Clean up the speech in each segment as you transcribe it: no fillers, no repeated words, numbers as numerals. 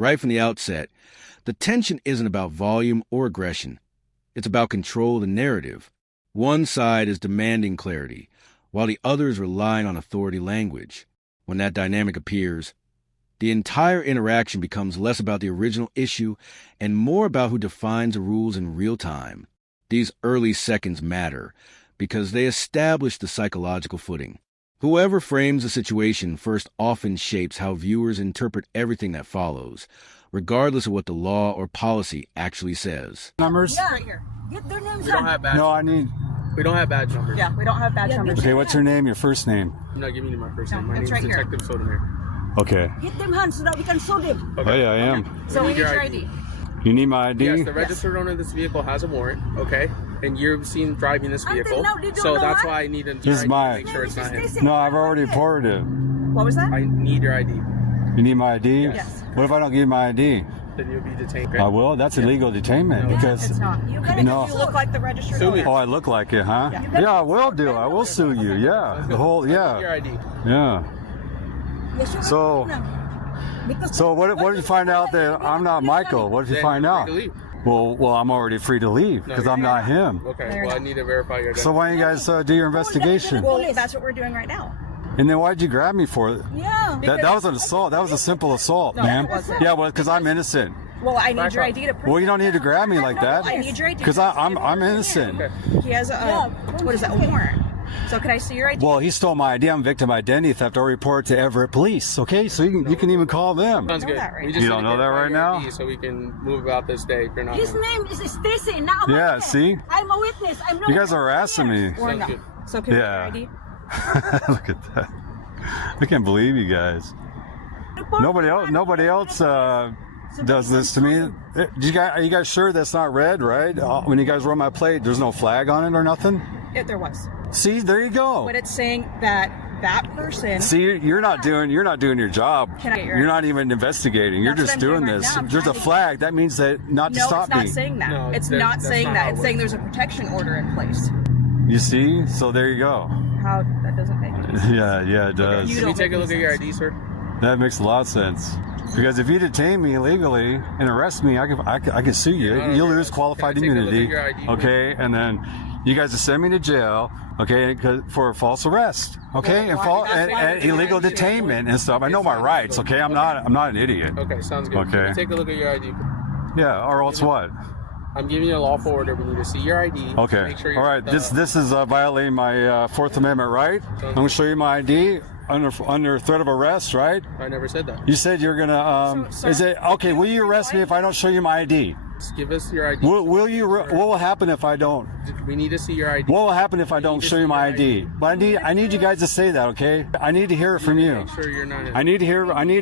Right from the outset, the tension isn't about volume or aggression. It's about control and narrative. One side is demanding clarity, while the other is relying on authority language. When that dynamic appears, the entire interaction becomes less about the original issue and more about who defines the rules in real time. These early seconds matter because they establish the psychological footing. Whoever frames the situation first often shapes how viewers interpret everything that follows, regardless of what the law or policy actually says. Numbers? Yeah, right here. Get their names. We don't have badge. No, We don't have badge numbers. Yeah, we don't have badge numbers. Okay, what's your name, your first name? I'm not giving you my first name. My it's name's right here. Detective Sotomayor. Okay. Get them hands so that we can show them. Okay. Oh, yeah, I am. So we need your ID. You need my ID? Yes, the registered owner of this vehicle has a warrant, okay? And you're seen driving this vehicle. now they don't So know that's what? why I need a This is ID my- to make sure it's not him. No, I've already reported it. What was that? I need your ID. You need my ID? Yes. What if I don't give you my ID? Then you'll be detained. I will? That's illegal detainment because... It's not. You gotta No. you look like the registered Sue me. owner. Oh, I look like it, huh? Yeah, I will do. I will sue you. Yeah. The whole, Your yeah. ID. Yeah. Yes, you So- gotta do them. Because So what if you find out that I'm not Michael? What if you Then find you're out? free to leave. Well, I'm already free to leave because you're I'm not him. Okay, well, I need to verify your identity. So why don't you guys do your investigation? Well, that's what we're doing right now. And then why'd you grab me for it? Yeah. That was an assault. That was a simple assault, No, man. it wasn't. Yeah, well, because I'm innocent. Well, I need your ID to prove. Well, you don't need to grab me like that. I need your ID. Because I'm innocent. Okay. He has a what is that? A warrant. So can I see your ID? Well, he stole my ID. I'm victim identity theft. I'll report to Everett Police. Okay, so you can even call them. Sounds good. that right We now. just You need don't to know that verify right your now? ID so we can move about this day if you're not His him. name is Stacy, not a Yeah, witness. see? I'm a witness. I'm not. You guys are harassing me. Or Sounds no. good. So can Yeah. we get your ID? Look at that. I can't believe you guys. Nobody else does this to me. Are you guys sure that's not red, right? When you guys run my plate, there's no flag on it or nothing? There was. See, there you go. But it's saying that that person. See, you're not doing your job. Can I get your You're ID? not even investigating. You're That's just what I'm doing doing right this. now. I'm There's a trying to- flag. That means that not to No, stop it's not me. saying that. No, it's that's not saying not that. how it It's saying works. there's a protection order in place. You see? So there you go. How that doesn't make any sense. Yeah, it does. You Can we don't take a make look at any your sense. ID, sir? That makes a lot of sense. Because if you detain me illegally and arrest me, I can sue you. No, You'll okay. lose qualified Can I take a look immunity. at your ID, Okay, and then you guys will send me to jail. Okay, for a false arrest. Okay, Well, that's why and we're illegal doing it. detainment and stuff. I know my rights. Okay, I'm not an idiot. Okay, sounds good. Okay. Can we take a look at your ID? Yeah, or else what? I'm giving you a lawful order. We need to see your ID. Okay. Make sure All right. This is violating my Fourth Amendment right. I'm going to show you my ID under threat of arrest. Right? I never said that. You said you're going to. So, Is sir, it okay? Will you arrest me if I don't show you my ID? Just give us your ID. Will you? What will happen if I don't? We need to see your ID. What will happen if I don't show you my ID? But I need you guys to say that. Okay? I need to hear it from you. Make sure you're not him. I need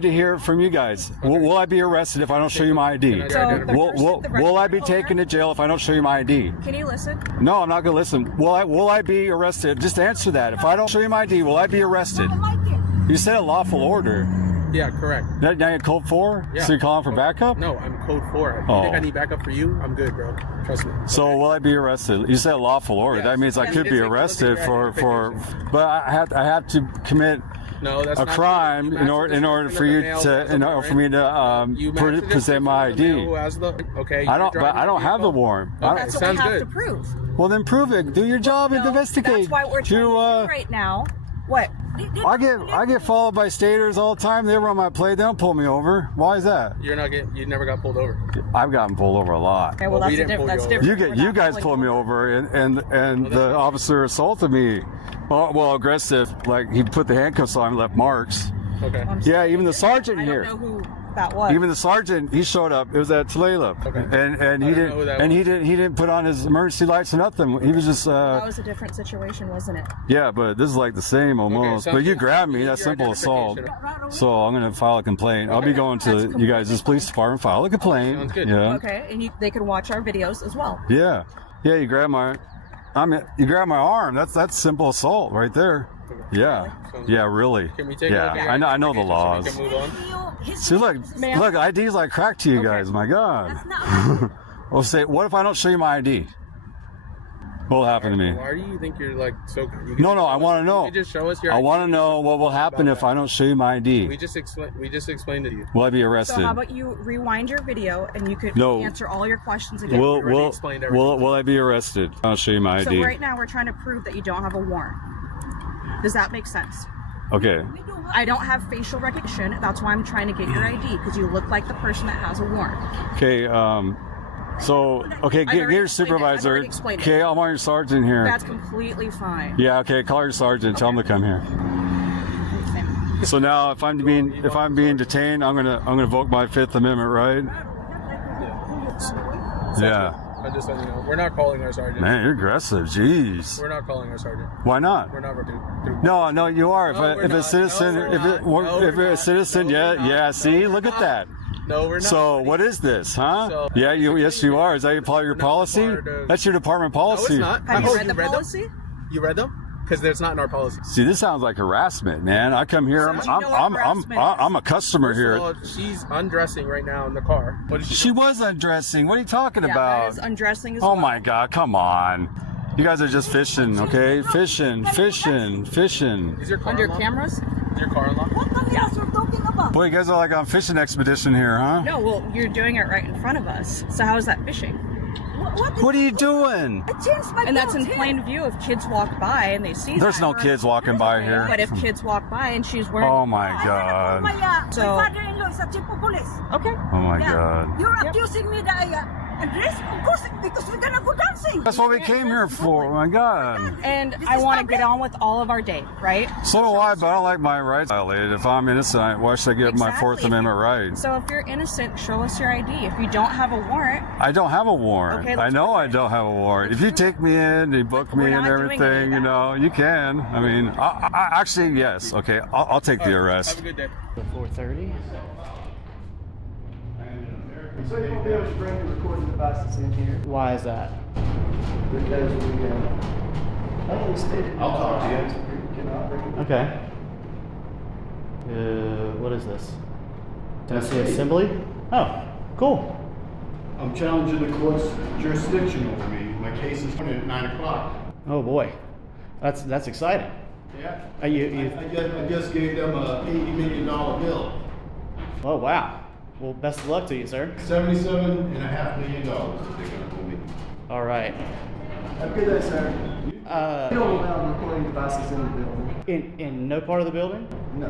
to hear it from you guys. Will I be arrested if I don't show you my ID? Can I So, identify? Will I be taken to jail if I don't show you my ID? Can you listen? No, I'm not going to listen. Will I be arrested? Just answer that. If I don't show you my ID, will I be arrested? You said a lawful order. Yeah, correct. Now you're code 4? Yeah. So you're calling for backup? No, I'm code 4. You Oh. think I need backup for you? I'm good, bro. Trust me. So will I be arrested? You said lawful order. Yes. That means I Yes. could be It's like arrested looking at your but I have to commit No, that's a not crime true. in order for you to You match the present my description of the male ID. who has the- Okay. I you're don't. But driving I don't have the vehicle. warrant. Okay. That's what Sounds we have good. to prove. Well, then prove it. Do your job and No, investigate. That's why we're trying to do right now. What? I get followed by staters all the time. They run my plate. They don't pull me over. Why is that? You never got pulled over. I've gotten pulled over a lot. Okay, well, Well, we that's didn't pull that's you over. different. You We're guys not pulled me pulling over and the officer assaulted me. Well, aggressive. Like he put the handcuffs on and left marks. Okay. I'm Yeah, sorry. even the sergeant I here. don't know who that was. Even the sergeant, he showed up. It was at Tulalip. Okay. And he I don't know who that didn't was. he didn't put on his emergency lights or nothing. He was just that was a different situation, wasn't it? yeah, but this is like the same almost. sounds But you good. grabbed me. Your That's simple assault. identification. So I'm gonna file a complaint. I'll be going to you guys' police department, file a complaint. Sounds good. Yeah. Okay, and they can watch our videos as well. Yeah. Yeah, you grab my you grab my arm. That's simple assault right there. Yeah. Yeah, really. Can we take a yeah. look at your I know the identification so we laws. can move on? See, look, ID's like crack to you guys. My God. That's not Well, say, what if I don't show you my ID? What will happen to me? Why do you think you're like so? No, I want to know. You just show us your. I want to know what will happen if I don't show you my ID. We just explained it to you. Will I be arrested? So how about you rewind your video and you could answer all your questions again? Will I be arrested? I'll show you my ID. So right now we're trying to prove that you don't have a warrant. Does that make sense? Okay. I don't have facial recognition. That's why I'm trying to get your ID, because you look like the person that has a warrant. Okay. Get your supervisor. Okay, I want your sergeant here. That's completely fine. Yeah. Okay. Call your sergeant. Tell him to come here. So now, if I'm being detained, I'm gonna invoke my Fifth Amendment right. Yeah. I'm just letting you know. We're not calling our sergeant. Man, you're aggressive. Jeez. We're not calling our sergeant. Why not? We're not. No, you are. If a citizen, yeah. See, look at that. No, we're not. So what is this, huh? Yes, you are. Is that part of your policy? That's your department policy. No, it's not. Have you read the policy? You read them? Because that's not in our policy. See, this sounds like harassment, man. I come here. I'm a customer here. Well, she's undressing right now in the car. She was undressing. What are you talking about? That is undressing as well. well. My God, come on. You guys are just fishing, okay? Fishing. Is your car under unlocked? cameras? Is your car unlocked? What the hell you're talking about? Boy, you guys are like on fishing expedition here, huh? No, well, you're doing it right in front of us. So how is that fishing? What are you doing? And that's in plain view if kids walk by and they see There's that. no kids walking by here. But if kids walk by and she's wearing... Oh my God. My So- father-in-law is a chief of police. Okay. Oh my God. You're accusing me that I dress? Of course, because we're gonna go dancing. That's what we came here for. Oh my God. And I want to get on with all of our day, right? So do I, but I don't like my rights violated. If I'm innocent, why should I get my Fourth Amendment right? So if you're innocent, show us your ID. If you don't have a warrant... I don't have a warrant. Okay, I know I don't have a warrant. If you take me in, you book me and everything, you know, you can. I mean, I actually, yes. Okay, I'll take the arrest. Have a good day. 4:30. So you won't be able to bring the recording devices in here Why is that? because I think stated. I'll talk to you. You cannot bring it. Okay. What is this? Tennessee Assembly? Oh, cool. I'm challenging the court's jurisdiction over me. My case is at 9 o'clock. Oh boy, that's exciting. Yeah. I just gave them a $80 million bill. Oh wow. Well, best of luck to you, sir. $77.5 million that they're gonna owe me. All right. Have a good day, sir. You don't allow recording devices in the building. In no part of the building? No.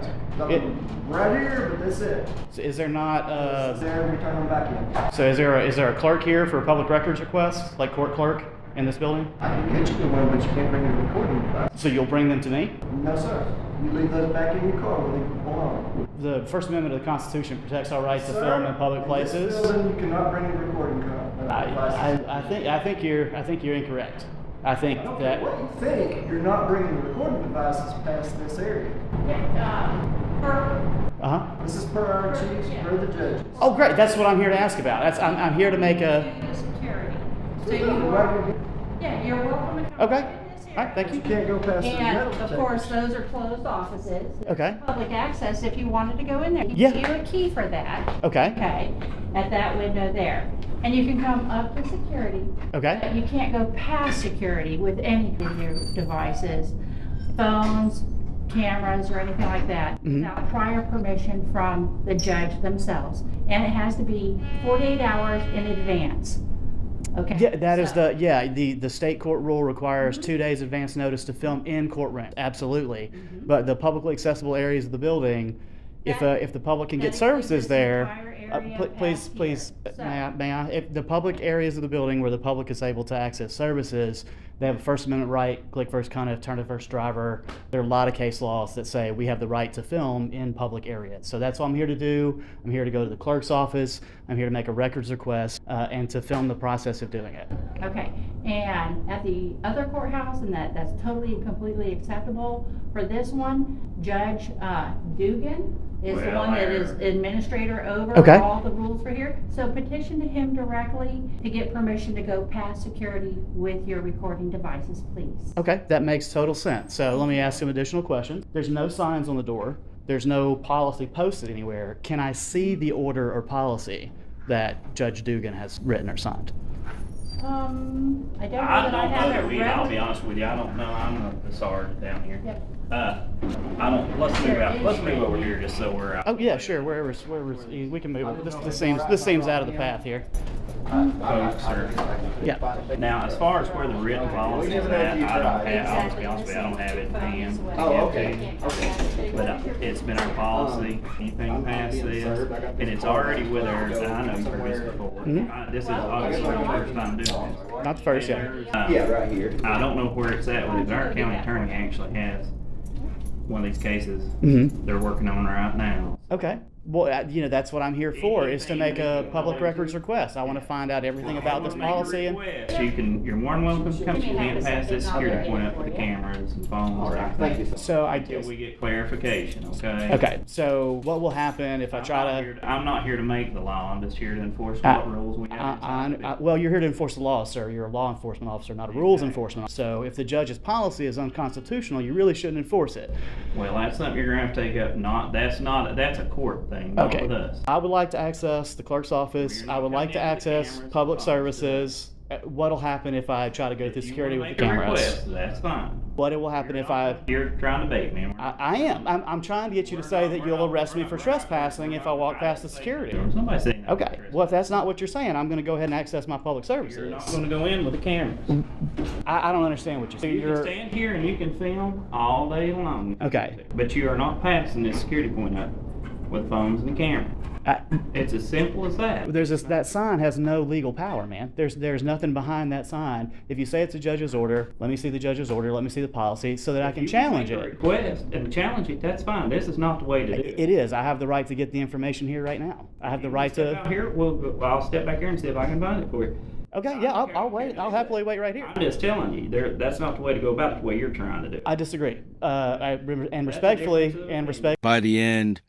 Right here, but that's it. So is there not? It's there, we turn them back in. So is there a clerk here for public records requests, like court clerk in this building? I can get you to one, but you can't bring the recording device. So you'll bring them to me? No, sir. You leave those back in your car when they pull on. The First Amendment of the Constitution protects our right to Sir, film in public in places. this building, you cannot bring the recording devices. I think you're incorrect. I think that. What you think? You're not bringing the recording devices past this area. This is per our chiefs, per the judges. Oh, great! That's what I'm here to ask about. I'm here to make a. Security. So You you're welcome to come Okay. in this All right. Thank you. can't go past the metal And of detectors. course, those are closed offices. Okay. Public access if you wanted to go in there. You Yeah. give you a key for that. Okay. Okay, at that window there. And you can come up to security. Okay. But you can't go past security with any of your devices, phones, cameras, or anything like that, without prior permission from the judge themselves. And it has to be 48 hours in advance. Okay. Yeah, that is so- the state court rule requires 2 days advance notice to film in courtroom. Absolutely. But the publicly accessible areas of the building, if the public can that get services includes this there, entire area please, past here. So- may I? If the public areas of the building where the public is able to access services, they have a First Amendment right, click first conduct, turn to first driver. There are a lot of case laws that say we have the right to film in public areas. So that's what I'm here to do. I'm here to go to the clerk's office. I'm here to make a records request and to film the process of doing it. Okay, and at the other courthouse, and that's totally and completely acceptable. For this one, Judge Dugan is the one that is administrator over Okay. all the rules for here. So petition to him directly to get permission to go past security with your recording devices, please. Okay, that makes total sense. So let me ask some additional questions. There's no signs on the door. There's no policy posted anywhere. Can I see the order or policy that Judge Dugan has written or signed? I don't know I that I don't know have that it we, I'll be readily. honest with you, I don't know, I'm not the sergeant down here. Yep. Let's move over here just so we're out. Oh yeah, sure. Wherever's we can move. This seems out of the path here. Folks are, Yeah. now, as far as where the written policy is at, I'll just be honest with you, I don't have it in hand. Oh, okay. But it's been our policy, anything past this, and it's already with our, and I know you've heard this before. This is obviously the first time doing this. Not the first, yeah. Yeah, right here. I don't know where it's at with it, but our county attorney actually has one of these cases they're working on right now. Okay. Well, that's what I'm here for, is to make a public records request. I want to find out everything about this policy. And You're more than welcome to come. You can't pass this security point up with the cameras and phones or anything. so Until we get clarification, okay? Okay. So what will happen if I try to? I'm not here to make the law. I'm just here to enforce what rules we have. Well, you're here to enforce the law, sir. You're a law enforcement officer, not a rules enforcement officer. So if the judge's policy is unconstitutional, you really shouldn't enforce it. Well, that's something you're gonna have to take up. That's a court thing. Not with us. I would like to access the clerk's office. I would like to access public services. What'll happen if I try to go through security with the cameras? That's fine. What will happen if You're trying to bait me. I am. I'm trying to get you to say that you'll arrest me for trespassing if I walk past the security. Somebody saying that. Okay. Well, if that's not what you're saying, I'm going to go ahead and access my public services. You're not going to go in with the cameras. I don't understand what you're saying. You can stand here and you can film all day long. Okay. But you are not passing this security point up with phones and camera. It's as simple as that. That sign has no legal power, man. There's nothing behind that sign. If you say it's a judge's order, let me see the judge's order. Let me see the policy so that I can challenge it. Request and challenge it. That's fine. This is not the way to do it. It is. I have the right to get the information here right now. I have the right to. Here, I'll step back here and see if I can find it for you. Okay. Yeah. I'll wait. I'll happily wait right here. I'm just telling you, that's not the way to go about it. The way you're trying to do it. I disagree. And respectfully, By the end,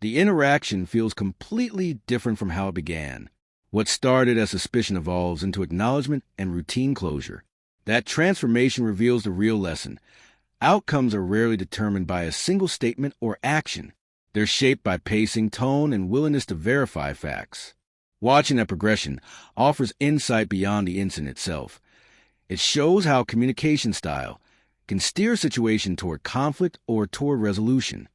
the interaction feels completely different from how it began. What started as suspicion evolves into acknowledgement and routine closure. That transformation reveals the real lesson. Outcomes are rarely determined by a single statement or action. They're shaped by pacing, tone, and willingness to verify facts. Watching that progression offers insight beyond the incident itself. It shows how communication style can steer a situation toward conflict or toward resolution.